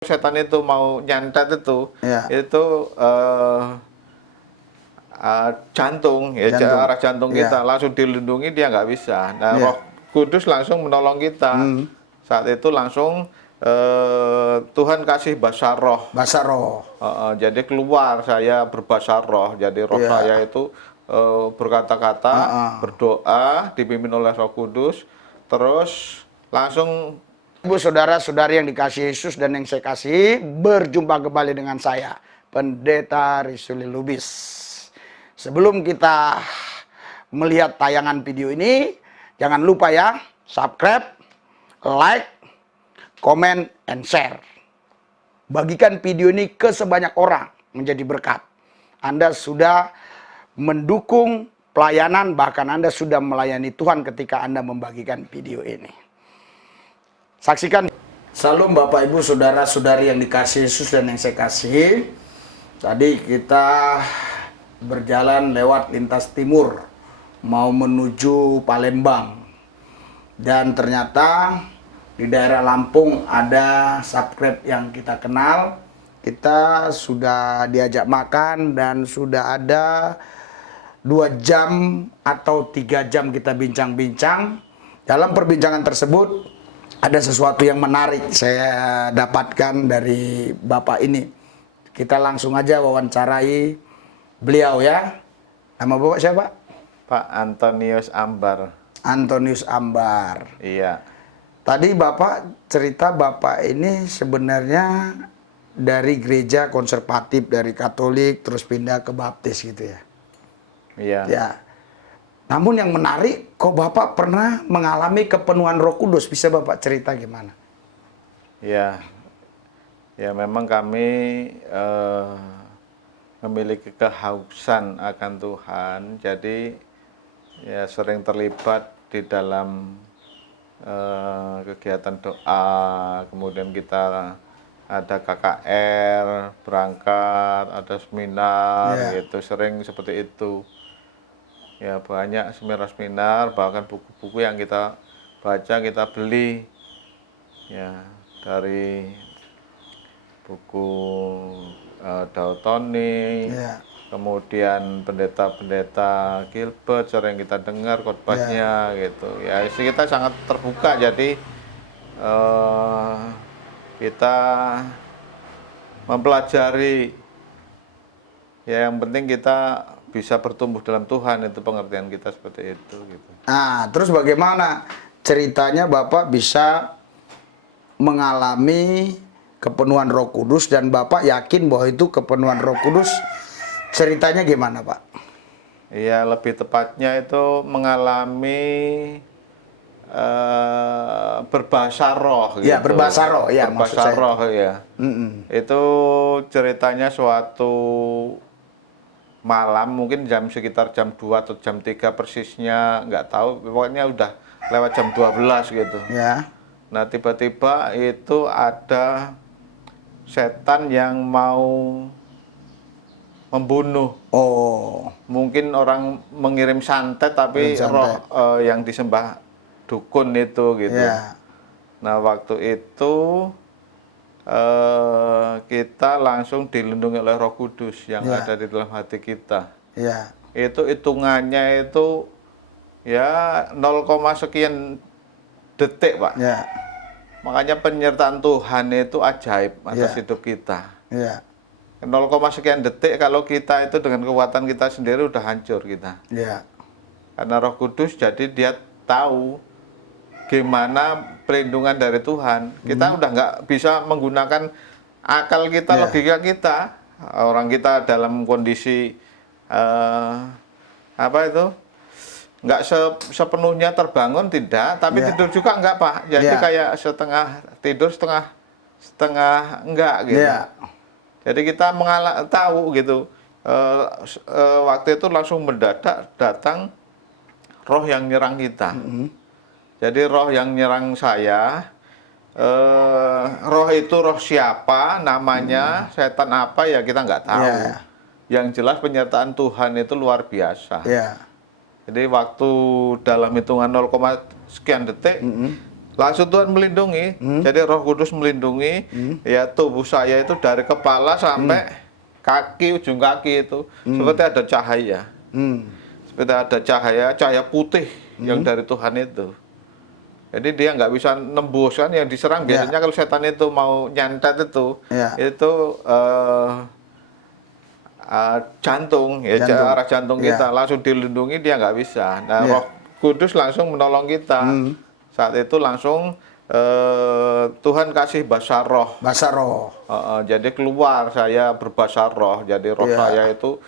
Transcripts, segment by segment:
setan itu mau nyantet itu jantung, ya arah jantung kita langsung dilindungi, dia nggak bisa. Nah, Roh Kudus langsung menolong kita. Saat itu langsung Tuhan kasih bahasa roh. Bahasa roh. Jadi keluar saya berbahasa roh. Jadi roh saya itu berkata-kata, berdoa, dipimpin oleh Roh Kudus, terus langsung. Ibu saudara-saudari yang dikasihi Yesus dan yang saya kasihi, berjumpa kembali dengan saya, Pendeta Risuli Lubis. Sebelum kita melihat tayangan video ini, jangan lupa ya, subscribe, like, comment, and share. Bagikan video ini ke sebanyak orang, menjadi berkat. Anda sudah mendukung pelayanan, bahkan Anda sudah melayani Tuhan ketika Anda membagikan video ini. Saksikan. Salam Bapak Ibu saudara-saudari yang dikasihi Yesus dan yang saya kasihi. Tadi kita berjalan lewat lintas timur mau menuju Palembang. Dan ternyata di daerah Lampung ada subscribe yang kita kenal. Kita sudah diajak makan dan sudah ada 2 jam atau 3 jam kita bincang-bincang. Dalam perbincangan tersebut ada sesuatu yang menarik saya dapatkan dari Bapak ini. Kita langsung aja wawancarai beliau ya. Nama Bapak siapa? Pak Antonius Ambar. Antonius Ambar. Iya. Tadi Bapak cerita Bapak ini sebenarnya dari gereja konservatif, dari Katolik terus pindah ke Baptis gitu ya. Iya. Ya. Namun yang menarik, kok Bapak pernah mengalami kepenuhan Roh Kudus? Bisa Bapak cerita gimana? Ya, ya memang kami memiliki kehausan akan Tuhan. Jadi ya sering terlibat di dalam kegiatan doa. Kemudian kita ada KKR, berangkat, ada seminar, gitu. Sering seperti itu. Ya banyak seminar-seminar, bahkan buku-buku yang kita baca, kita beli ya dari buku Dautoni, kemudian pendeta-pendeta Gilbert sering kita dengar khotbahnya gitu. Ya kita sangat terbuka, jadi kita mempelajari. Ya yang penting kita bisa bertumbuh dalam Tuhan, itu pengertian kita seperti itu gitu. Nah, terus bagaimana ceritanya Bapak bisa mengalami kepenuhan Roh Kudus dan Bapak yakin bahwa itu kepenuhan Roh Kudus? Ceritanya gimana, Pak? Iya, lebih tepatnya itu mengalami berbahasa roh gitu. Ya, berbahasa roh ya, berbahasa roh ya. Itu ceritanya suatu malam, mungkin sekitar jam 2 atau jam 3 persisnya, nggak tahu, pokoknya udah lewat jam 12 gitu. Ya. Nah tiba-tiba itu ada setan yang mau membunuh. Oh. Mungkin orang mengirim santet, tapi roh yang disembah dukun itu gitu. Ya. Nah waktu itu kita langsung dilindungi oleh Roh Kudus yang ada di dalam hati kita. Ya. Itu hitungannya itu ya 0, sekian detik, Pak. Ya. Makanya penyertaan Tuhan itu ajaib atas hidup kita. Ya. 0, sekian detik, kalau kita itu dengan kekuatan kita sendiri udah hancur kita. Ya. Karena Roh Kudus, jadi dia tahu gimana pelindungan dari Tuhan. Kita udah nggak bisa menggunakan akal kita, logika kita. Orang kita dalam kondisi nggak sepenuhnya terbangun, tidak, tapi tidur juga enggak, Pak. Jadi kayak setengah tidur, setengah enggak gitu. Jadi kita tahu gitu. Waktu itu langsung mendadak datang roh yang nyerang kita. Jadi roh yang nyerang saya, roh itu roh siapa, namanya, setan apa ya kita nggak tahu. Yang jelas penyertaan Tuhan itu luar biasa. Jadi waktu dalam hitungan 0, sekian detik, langsung Tuhan melindungi. Jadi Roh Kudus melindungi ya tubuh saya itu dari kepala sampai kaki, ujung kaki itu seperti ada cahaya. Seperti ada cahaya putih yang dari Tuhan itu. Jadi dia nggak bisa nembus kan, yang diserang biasanya kalau setan itu mau nyantet itu jantung, ya arah jantung kita langsung dilindungi, dia nggak bisa. Nah, Roh Kudus langsung menolong kita. Saat itu langsung Tuhan kasih bahasa roh. Bahasa roh. Jadi keluar saya berbahasa roh. Jadi roh saya itu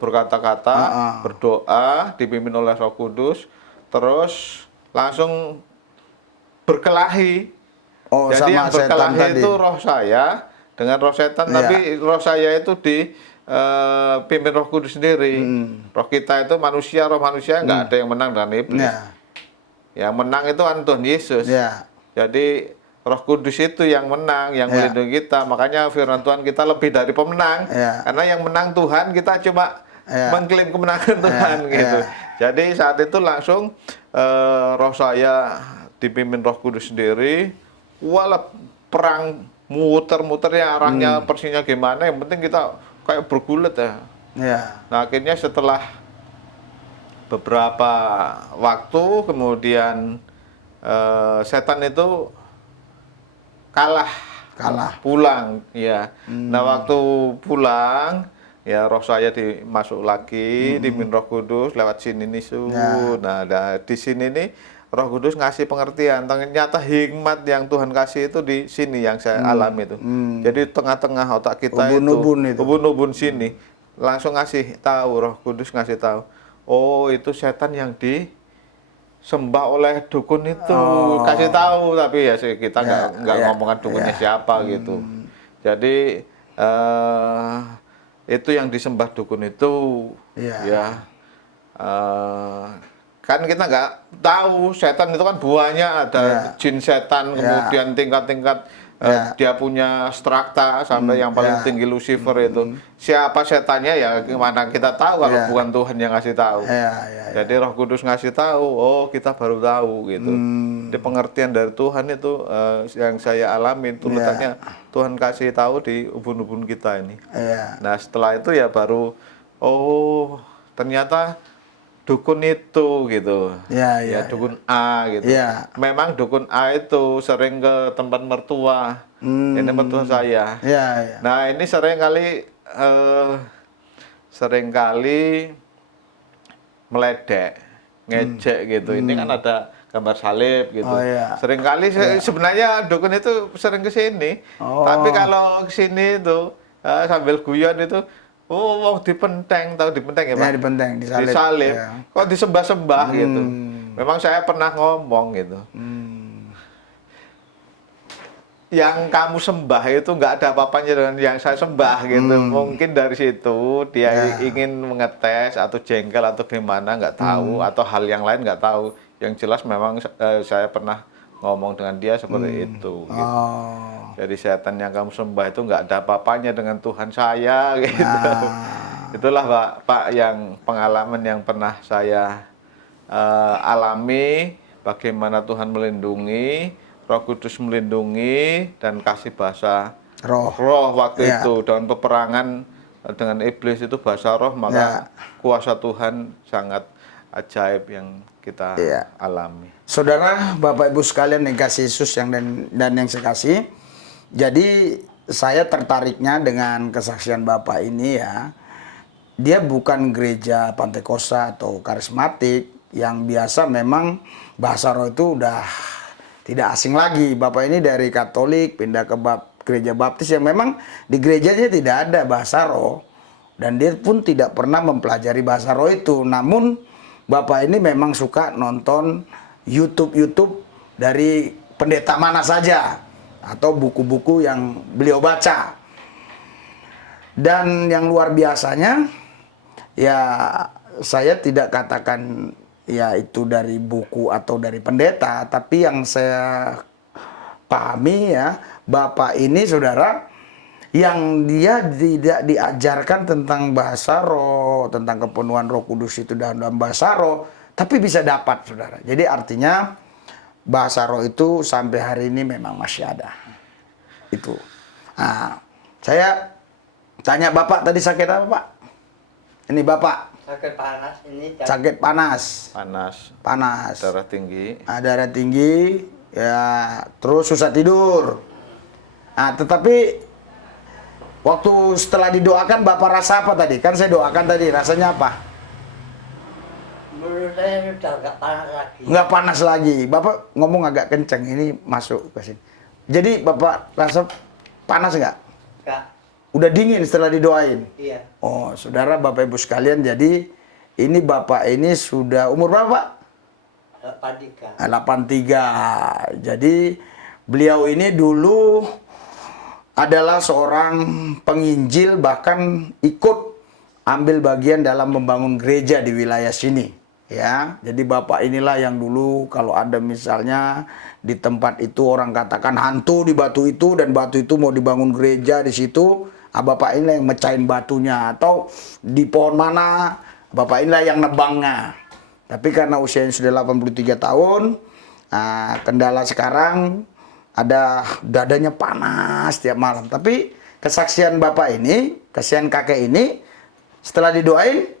berkata-kata, berdoa, dipimpin oleh Roh Kudus, terus langsung berkelahi. Jadi yang berkelahi itu roh saya dengan roh setan, tapi roh saya itu pimpin Roh Kudus sendiri. Roh kita itu manusia, roh manusia nggak ada yang menang dengan iblis. Yang menang itu kan Tuhan Yesus. Jadi Roh Kudus itu yang menang, yang melindungi kita. Makanya firman Tuhan kita lebih dari pemenang. Karena yang menang Tuhan, kita cuma mengklaim kemenangan Tuhan gitu. Jadi saat itu langsung roh saya dipimpin Roh Kudus sendiri. Walau perang muter-muter ya arahnya persisnya gimana, yang penting kita kayak bergulat ya. Nah akhirnya setelah beberapa waktu kemudian setan itu kalah pulang ya. Nah waktu pulang ya roh saya dimasuk lagi dipimpin Roh Kudus lewat sini nih Nah di sini nih Roh Kudus ngasih pengertian, ternyata hikmat yang Tuhan kasih itu di sini yang saya alami itu. Jadi tengah-tengah otak kita ubun-ubun sini langsung ngasih tahu, Roh Kudus ngasih tahu. Oh, itu setan yang disembah oleh dukun itu. Kasih tahu, tapi ya kita nggak ngomongin dukunnya siapa gitu. Jadi itu yang disembah dukun itu kan kita nggak tahu, setan itu kan buahnya ada jin setan, kemudian tingkat-tingkat dia punya strakta sampai yang paling tinggi Lucifer itu. Siapa setannya ya gimana kita tahu kalau bukan Tuhan yang ngasih tahu. Jadi Roh Kudus ngasih tahu, oh kita baru tahu gitu. Di pengertian dari Tuhan itu yang saya alami itu letaknya Tuhan kasih tahu di ubun-ubun kita ini. Nah setelah itu ya baru oh ternyata dukun itu gitu, dukun A gitu. Memang dukun A itu sering ke tempat mertua, ini mertua saya. Nah ini sering kali meledek, ngejek gitu. Ini kan ada gambar salib gitu. Sering kali sebenarnya dukun itu sering ke sini, tapi kalau ke sini itu sambil guyon itu. Oh, dipenteng, tahu dipenteng ya Pak? Dipenteng, disalib. Kok disembah-sembah gitu. Memang saya pernah ngomong gitu. Yang kamu sembah itu nggak ada apa-apanya dengan yang saya sembah gitu. Mungkin dari situ dia ingin mengetes atau jengkel atau gimana nggak tahu, atau hal yang lain nggak tahu. Yang jelas memang saya pernah ngomong dengan dia seperti itu. Gitu. Jadi setan yang kamu sembah itu nggak ada apa-apanya dengan Tuhan saya gitu. Itulah Pak yang pengalaman yang pernah saya alami, bagaimana Tuhan melindungi, Roh Kudus melindungi dan kasih bahasa roh waktu itu. Dalam peperangan dengan iblis itu bahasa roh, maka kuasa Tuhan sangat ajaib yang kita alami. Saudara, Bapak Ibu sekalian yang kasih Yesus dan yang saya kasih. Jadi saya tertariknya dengan kesaksian Bapak ini ya. Dia bukan gereja Pantekosta atau karismatik yang biasa memang bahasa roh itu udah tidak asing lagi. Bapak ini dari Katolik pindah ke gereja Baptis yang memang di gerejanya tidak ada bahasa roh. Dan dia pun tidak pernah mempelajari bahasa roh itu. Namun Bapak ini memang suka nonton YouTube dari pendeta mana saja. Atau buku-buku yang beliau baca. Dan yang luar biasanya, ya saya tidak katakan ya itu dari buku atau dari pendeta, tapi yang saya pahami ya, Bapak ini saudara, yang dia tidak diajarkan tentang bahasa roh, tentang kepenuhan Roh Kudus itu dalam bahasa roh, tapi bisa dapat saudara. Jadi artinya bahasa roh itu sampai hari ini memang masih ada. Itu. Nah, saya tanya Bapak tadi sakit apa, Pak? Ini Bapak. Sakit panas ini. Sakit panas. Panas. Darah tinggi. Darah tinggi, ya, terus susah tidur. Nah, tetapi waktu setelah didoakan Bapak rasa apa tadi? Kan saya doakan tadi, rasanya apa? Menurut saya udah nggak panas lagi. Nggak panas lagi. Bapak ngomong agak kenceng, ini masuk ke sini. Jadi Bapak rasa panas nggak? Nggak. Udah dingin setelah didoain? Iya. Oh, saudara Bapak Ibu sekalian, jadi ini Bapak ini sudah umur berapa? 83. 83. Jadi beliau ini dulu adalah seorang penginjil, bahkan ikut ambil bagian dalam membangun gereja di wilayah sini. Ya, jadi Bapak inilah yang dulu kalau ada misalnya di tempat itu orang katakan hantu di batu itu dan batu itu mau dibangun gereja di situ, Bapak inilah yang mecahin batunya, atau di pohon mana, Bapak inilah yang nebangnya. Tapi karena usianya sudah 83 tahun, kendala sekarang ada dadanya panas tiap malam. Tapi kesaksian Bapak ini, kesaksian kakek ini, setelah didoain,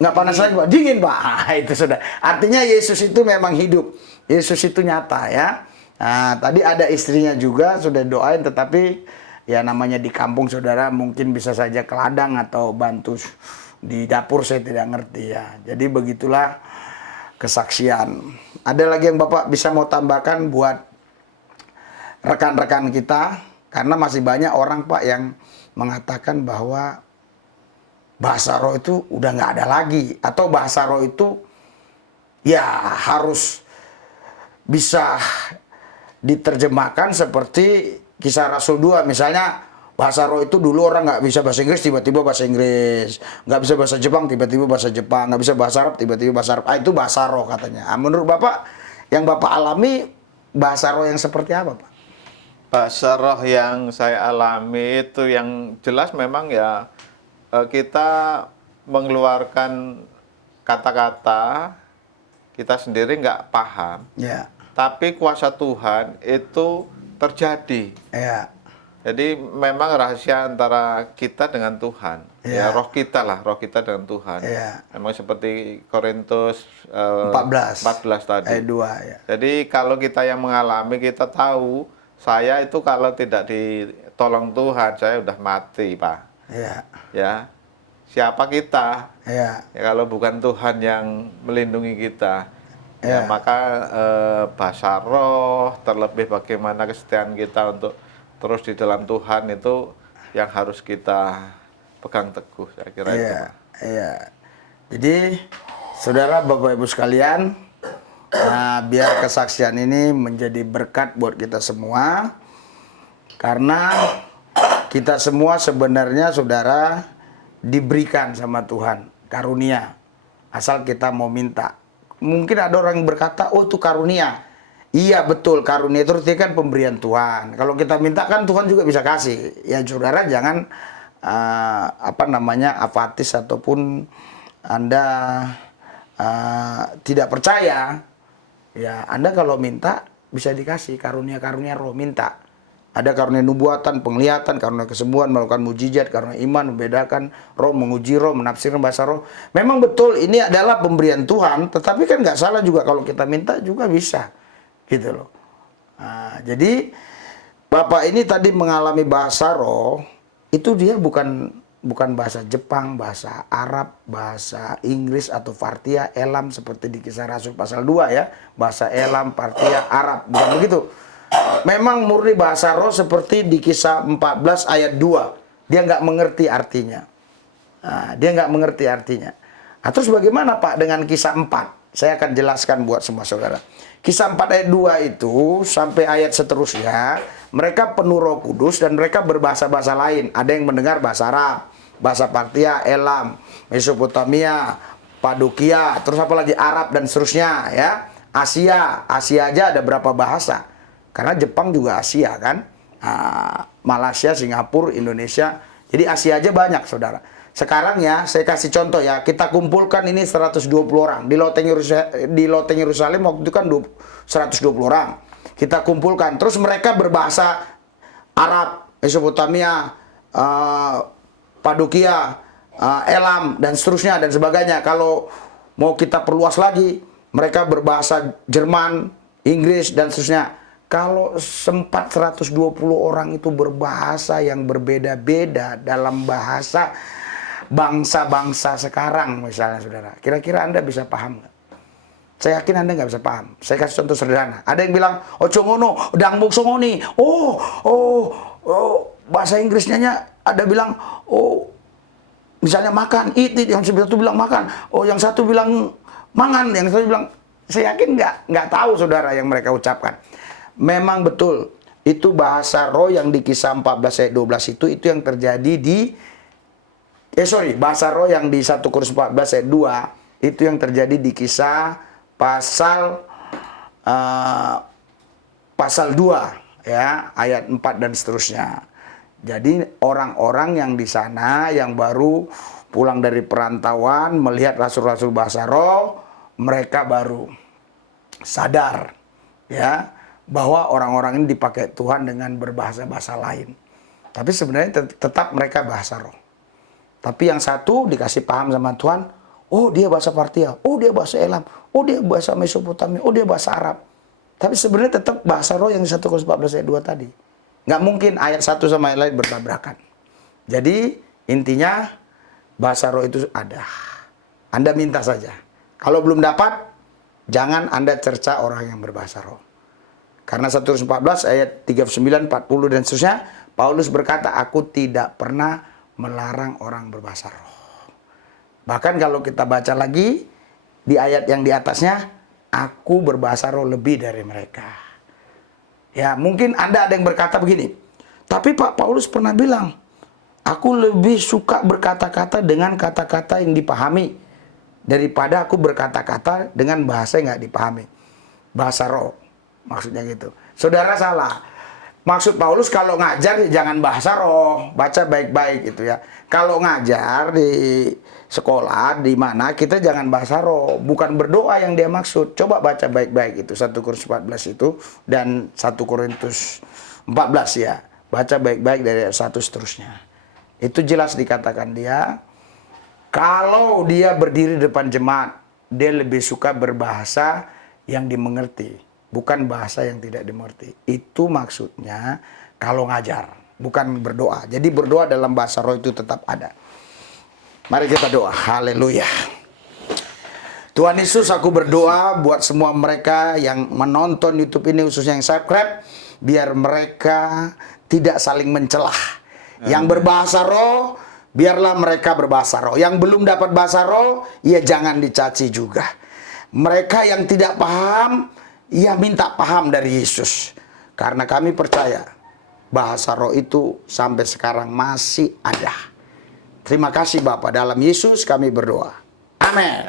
nggak panas lagi, Pak. Dingin, Pak. Itu sudah. Artinya Yesus itu memang hidup. Yesus itu nyata, ya. Nah, tadi ada istrinya juga, sudah doain, tetapi ya namanya di kampung, saudara, mungkin bisa saja ke ladang atau bantu di dapur, saya tidak ngerti, ya. Jadi begitulah kesaksian. Ada lagi yang Bapak bisa mau tambahkan buat rekan-rekan kita? Karena masih banyak orang, Pak, yang mengatakan bahwa bahasa roh itu udah nggak ada lagi, atau bahasa roh itu ya harus bisa diterjemahkan seperti Kisah Rasul 2. Misalnya bahasa roh itu dulu orang nggak bisa bahasa Inggris, tiba-tiba bahasa Inggris, nggak bisa bahasa Jepang, tiba-tiba bahasa Jepang, nggak bisa bahasa Arab, tiba-tiba bahasa Arab. Itu bahasa roh katanya. Menurut Bapak, yang Bapak alami bahasa roh yang seperti apa, Pak? Bahasa roh yang saya alami itu yang jelas memang ya, kita mengeluarkan kata-kata kita sendiri nggak paham, Ya. tapi kuasa Tuhan itu terjadi. Ya. Jadi memang rahasia antara kita dengan Tuhan, Ya. ya roh kita lah, roh kita dengan Tuhan. Ya. Memang seperti Korintus 14 tadi. ayat 2, ya. Jadi kalau kita yang mengalami, kita tahu saya itu kalau tidak ditolong Tuhan, saya udah mati, Pak. Ya. Ya, siapa kita? Ya. Ya kalau bukan Tuhan yang melindungi kita, ya maka bahasa roh, terlebih bagaimana kesetiaan kita untuk terus di dalam Tuhan itu yang harus kita pegang teguh, saya kira itu. Iya. Jadi, saudara, Bapak Ibu sekalian, biar kesaksian ini menjadi berkat buat kita semua, karena kita semua sebenarnya, saudara, diberikan sama Tuhan karunia, asal kita mau minta. Mungkin ada orang yang berkata, oh itu karunia. Iya betul, karunia itu artinya kan pemberian Tuhan. Kalau kita minta kan Tuhan juga bisa kasih. Ya saudara, jangan apatis ataupun Anda tidak percaya. Ya, Anda kalau minta bisa dikasih karunia-karunia roh, minta. Ada karunia nubuatan, penglihatan, karunia kesembuhan, melakukan mujizat, karunia iman, membedakan roh, menguji roh, menafsirkan bahasa roh. Memang betul ini adalah pemberian Tuhan, tetapi kan nggak salah juga kalau kita minta juga bisa, gitu loh. Nah, jadi Bapak ini tadi mengalami bahasa roh, itu dia bukan bahasa Jepang, bahasa Arab, bahasa Inggris atau Partia, Elam seperti di Kisah Rasul pasal 2 ya, bahasa Elam, Partia, Arab, bukan begitu. Memang murni bahasa roh seperti di Kisah 14 ayat 2. Dia nggak mengerti artinya. Dia nggak mengerti artinya. Nah, terus bagaimana Pak dengan Kisah 4? Saya akan jelaskan buat semua saudara. Kisah 4 ayat 2 itu sampai ayat seterusnya, mereka penuh Roh Kudus dan mereka berbahasa-bahasa lain. Ada yang mendengar bahasa Arab, bahasa Partia, Elam, Mesopotamia, Padukia, terus apa lagi Arab dan seterusnya ya. Asia aja ada berapa bahasa. Karena Jepang juga Asia kan, Malaysia, Singapura, Indonesia. Jadi Asia aja banyak saudara. Sekarang ya, saya kasih contoh ya, kita kumpulkan ini 120 orang. Di Loteng Yerusalem waktu itu kan 120 orang. Kita kumpulkan, terus mereka berbahasa Arab, Mesopotamia, Padukia, Elam, dan seterusnya dan sebagainya. Kalau mau kita perluas lagi, mereka berbahasa Jerman, Inggris, dan seterusnya. Kalau sempat 120 orang itu berbahasa yang berbeda-beda dalam bahasa bangsa-bangsa sekarang misalnya, saudara. Kira-kira Anda bisa paham nggak? Saya yakin Anda nggak bisa paham. Saya kasih contoh sederhana. Ada yang bilang, ojo ngono, dangbuk songoni. Bahasa Inggrisnya ada bilang, misalnya makan, yang satu bilang makan. Yang satu bilang mangan, yang satu bilang, saya yakin nggak tahu saudara yang mereka ucapkan. Memang betul, itu bahasa roh yang di Kisah 14 ayat 12 itu yang terjadi di bahasa roh yang di 1 Korintus 14 ayat 2 itu yang terjadi di Kisah pasal 2 ya, ayat 4 dan seterusnya. Jadi orang-orang yang di sana yang baru pulang dari perantauan melihat rasul-rasul bahasa roh, mereka baru sadar ya bahwa orang-orang ini dipakai Tuhan dengan berbahasa-bahasa lain. Tapi sebenarnya tetap mereka bahasa roh. Tapi yang satu dikasih paham sama Tuhan, dia bahasa Partia, dia bahasa Elam, dia bahasa Mesopotamia, dia bahasa Arab. Tapi sebenarnya tetap bahasa roh yang 1 Korintus 14 ayat 2 tadi. Nggak mungkin ayat satu sama ayat lain bertabrakan. Jadi intinya bahasa roh itu ada. Anda minta saja. Kalau belum dapat, jangan Anda cerca orang yang berbahasa roh. Karena 1 Korintus 14 ayat 39, 40 dan seterusnya, Paulus berkata, aku tidak pernah melarang orang berbahasa roh. Bahkan kalau kita baca lagi di ayat yang di atasnya, aku berbahasa roh lebih dari mereka. Ya, mungkin Anda ada yang berkata begini, tapi Pak Paulus pernah bilang, aku lebih suka berkata-kata dengan kata-kata yang dipahami daripada aku berkata-kata dengan bahasa yang nggak dipahami. Bahasa roh, maksudnya gitu. Saudara salah. Maksud Paulus kalau ngajar jangan bahasa roh, baca baik-baik gitu ya. Kalau ngajar di sekolah di mana kita jangan bahasa roh, bukan berdoa yang dia maksud. Coba baca baik-baik itu 1 Korintus 14 itu dan 1 Korintus 14 ya. Baca baik-baik dari 1 seterusnya. Itu jelas dikatakan dia kalau dia berdiri di depan jemaat, dia lebih suka berbahasa yang dimengerti. Bukan bahasa yang tidak dimengerti. Itu maksudnya kalau ngajar, bukan berdoa. Jadi berdoa dalam bahasa roh itu tetap ada. Mari kita doa. Haleluya. Tuhan Yesus, aku berdoa buat semua mereka yang menonton YouTube ini, khususnya yang subscribe, biar mereka tidak saling mencelah. Yang berbahasa roh, biarlah mereka berbahasa roh. Yang belum dapat bahasa roh, ya jangan dicaci juga. Mereka yang tidak paham, ia minta paham dari Yesus. Karena kami percaya bahasa roh itu sampai sekarang masih ada. Terima kasih Bapak. Dalam Yesus kami berdoa. Amin.